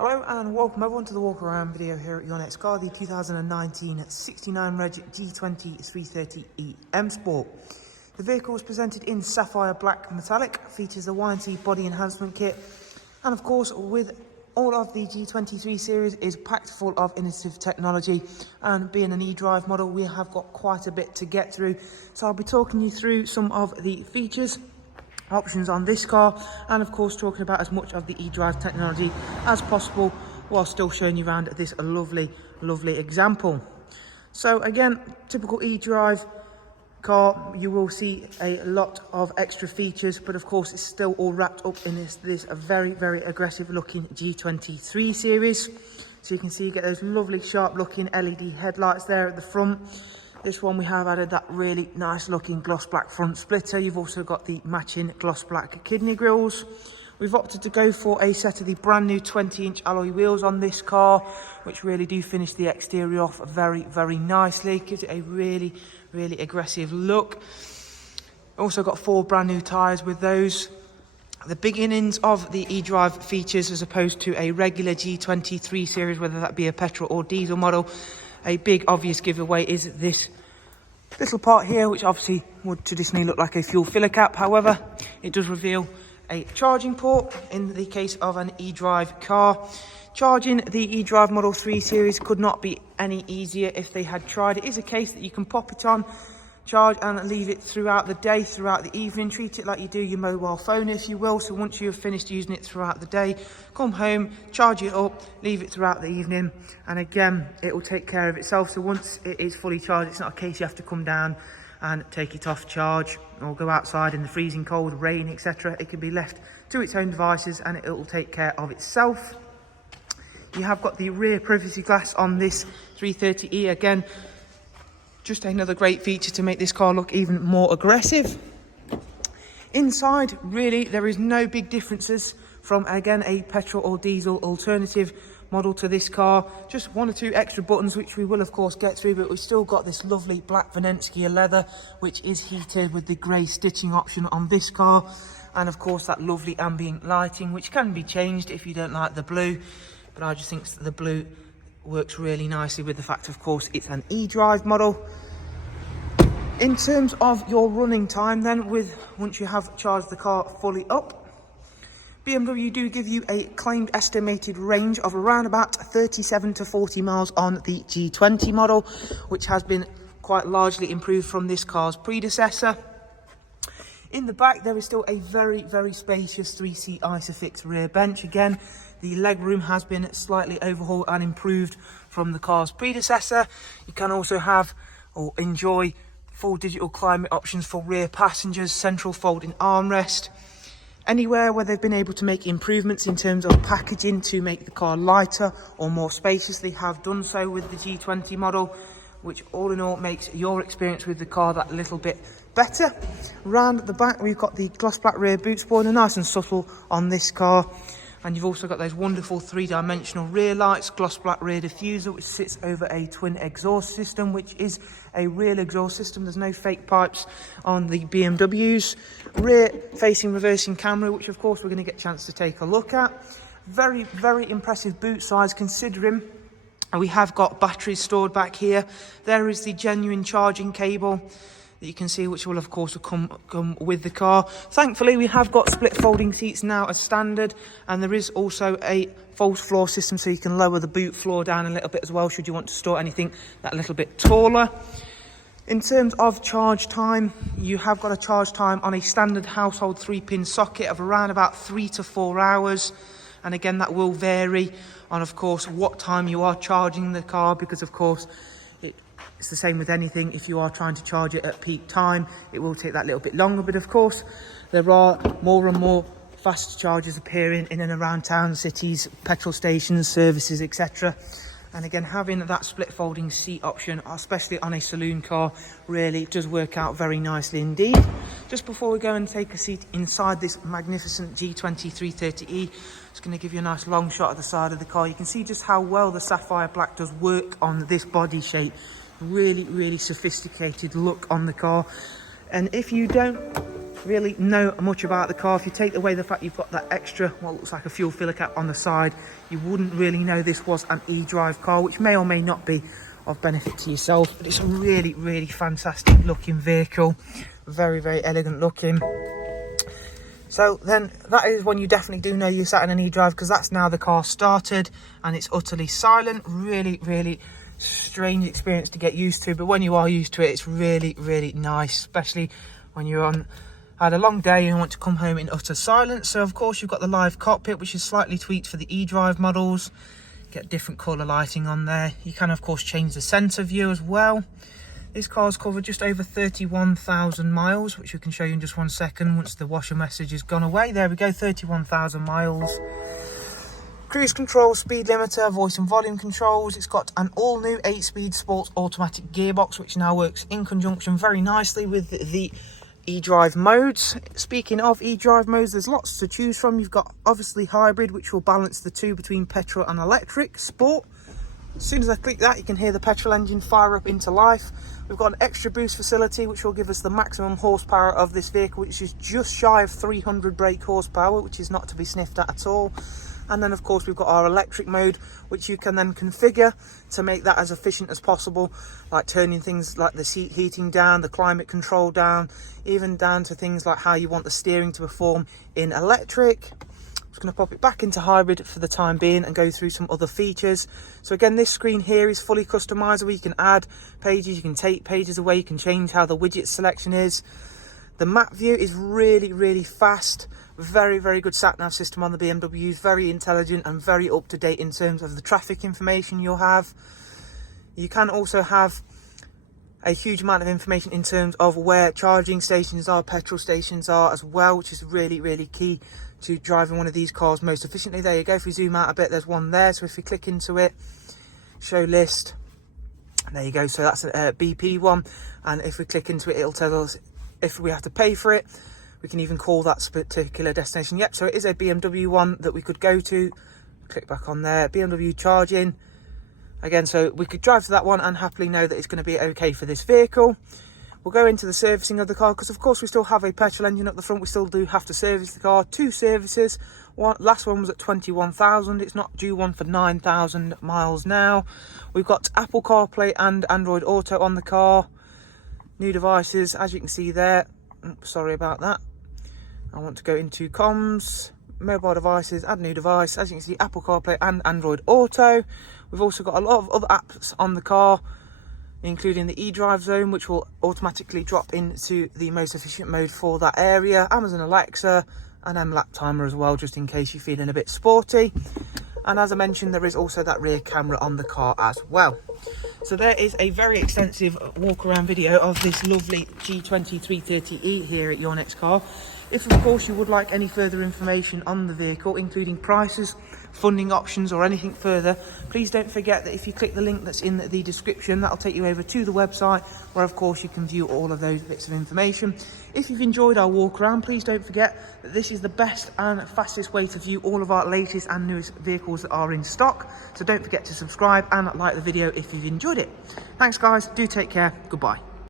Hello and welcome everyone to the walk around video here at your next car, the 2019 69 Reg G20 330e M Sport. The vehicle was presented in sapphire black metallic, features the Y&T body enhancement kit, and of course with all of the G23 series is packed full of innovative technology, and being an Edrive model we have got quite a bit to get through, so I'll be talking you through some of the features, options on this car, and of course talking about as much of the Edrive technology as possible while still showing you around this lovely example. So again, typical Edrive car, you will see a lot of extra features, but of course it's still all wrapped up in this very aggressive looking G23 series. So you can see you get those lovely sharp looking LED headlights there at the front. This one we have added that really nice looking gloss black front splitter. You've also got the matching gloss black kidney grills. We've opted to go for a set of the brand new 20-inch alloy wheels on this car, which really do finish the exterior off very nicely. Gives it a really aggressive look. Also got 4 brand new tyres with those. The beginnings of the Edrive features as opposed to a regular G23 series, whether that be a petrol or diesel model. A big obvious giveaway is this little part here, which obviously would traditionally look like a fuel filler cap. However, it does reveal a charging port in the case of an Edrive car. Charging the Edrive Model 3 series could not be any easier if they had tried. It is a case that you can pop it on, charge and leave it throughout the day, throughout the evening. Treat it like you do your mobile phone, if you will. So once you've finished using it throughout the day, come home, charge it up, leave it throughout the evening, and again it will take care of itself. So once it is fully charged, it's not a case you have to come down and take it off charge or go outside in the freezing cold, rain, etc. It can be left to its own devices and it will take care of itself. You have got the rear privacy glass on this 330e. Again, just another great feature to make this car look even more aggressive. Inside, really, there is no big differences from, again, a petrol or diesel alternative model to this car. Just 1 or 2 extra buttons, which we will of course get through, but we've still got this lovely black Venezia leather, which is heated with the grey stitching option on this car. And of course that lovely ambient lighting, which can be changed if you don't like the blue, but I just think the blue works really nicely with the fact, of course, it's an Edrive model. In terms of your running time then, once you have charged the car fully up, BMW do give you a claimed estimated range of around about 37 to 40 miles on the G20 model, which has been quite largely improved from this car's predecessor. In the back there is still a very spacious 3-seat Isofix rear bench. Again, the legroom has been slightly overhauled and improved from the car's predecessor. You can also have or enjoy full digital climate options for rear passengers, central folding armrest. Anywhere where they've been able to make improvements in terms of packaging to make the car lighter or more spacious, they have done so with the G20 model, which all in all makes your experience with the car that little bit better. Round at the back we've got the gloss black rear boot spoiler, nice and subtle on this car. And you've also got those wonderful 3-dimensional rear lights, gloss black rear diffuser, which sits over a twin exhaust system, which is a real exhaust system. There's no fake pipes on the BMWs. Rear facing reversing camera, which of course we're going to get a chance to take a look at. Very impressive boot size considering we have got batteries stored back here. There is the genuine charging cable that you can see, which will of course come with the car. Thankfully we have got split folding seats now as standard, and there is also a false floor system, so you can lower the boot floor down a little bit as well should you want to store anything that little bit taller. In terms of charge time, you have got a charge time on a standard household 3-pin socket of around about 3 to 4 hours, and again that will vary on of course what time you are charging the car, because of course it's the same with anything. If you are trying to charge it at peak time, it will take that little bit longer, but of course there are more and more fast chargers appearing in and around town, cities, petrol stations, services, etc. And again, having that split folding seat option, especially on a saloon car, really does work out very nicely indeed. Just before we go and take a seat inside this magnificent G20 330e, just going to give you a nice long shot of the side of the car. You can see just how well the sapphire black does work on this body shape. Really sophisticated look on the car. And if you don't really know much about the car. If you take away the fact you've got that extra, what looks like a fuel filler cap on the side, you wouldn't really know this was an eDrive car, which may or may not be of benefit to yourself. But it's a really, really fantastic looking vehicle. Very, very elegant looking. So then that is when you definitely do know you sat in an eDrive, because that's now the car started and it's utterly silent. Really, really strange experience to get used to, but when you are used to it, it's really, really nice, especially when you're had a long day and want to come home in utter silence. So of course you've got the live cockpit, which is slightly tweaked for the eDrive models. Get different colour lighting on there. You can of course change the centre view as well. This car's covered just over 31,000 miles, which we can show you in just 1 second once the washer message has gone away. There we go, 31,000 miles. Cruise control, speed limiter, voice and volume controls. It's got an all-new 8-speed sports automatic gearbox, which now works in conjunction very nicely with the eDrive modes. Speaking of eDrive modes, there's lots to choose from. You've got obviously hybrid, which will balance the two between petrol and electric. Sport, as soon as I click that, you can hear the petrol engine fire up into life. We've got an extra boost facility, which will give us the maximum horsepower of this vehicle, which is just shy of 300 brake horsepower, which is not to be sniffed at all. And then of course we've got our electric mode, which you can then configure to make that as efficient as possible, like turning things like the seat heating down, the climate control down, even down to things like how you want the steering to perform in electric. I'm just going to pop it back into hybrid for the time being and go through some other features. So again, this screen here is fully customizable. You can add pages, you can take pages away, you can change how the widget selection is. The map view is really, really fast. Very, very good sat-nav system on the BMWs. Very intelligent and very up-to-date in terms of the traffic information you'll have. You can also have a huge amount of information in terms of where charging stations are, petrol stations are as well, which is really, really key to driving one of these cars most efficiently. There you go. If we zoom out a bit, there's one there. So if we click into it, show list, there you go. So that's a BP one. And if we click into it, it'll tell us if we have to pay for it. We can even call that particular destination. Yep, so it is a BMW one that we could go to. Click back on there, BMW charging. Again, so we could drive to that one and happily know that it's going to be okay for this vehicle. We'll go into the servicing of the car, because of course we still have a petrol engine up the front. We still do have to service the car. 2 services. Last one was at 21,000. It's not due one for 9,000 miles now. We've got Apple CarPlay and Android Auto on the car. New devices, as you can see there. Sorry about that. I want to go into comms, mobile devices, add new device. As you can see, Apple CarPlay and Android Auto. We've also got a lot of other apps on the car, including the eDrive zone, which will automatically drop into the most efficient mode for that area. Amazon Alexa and lap timer as well, just in case you're feeling a bit sporty. And as I mentioned, there is also that rear camera on the car as well. So there is a very extensive walk around video of this lovely G20 330e here at Your Next Car. If of course you would like any further information on the vehicle, including prices, funding options or anything further, please don't forget that if you click the link that's in the description, that'll take you over to the website where of course you can view all of those bits of information. If you've enjoyed our walk around, please don't forget that this is the best and fastest way to view all of our latest and newest vehicles that are in stock. So don't forget to subscribe and like the video if you've enjoyed it. Thanks guys, do take care, goodbye.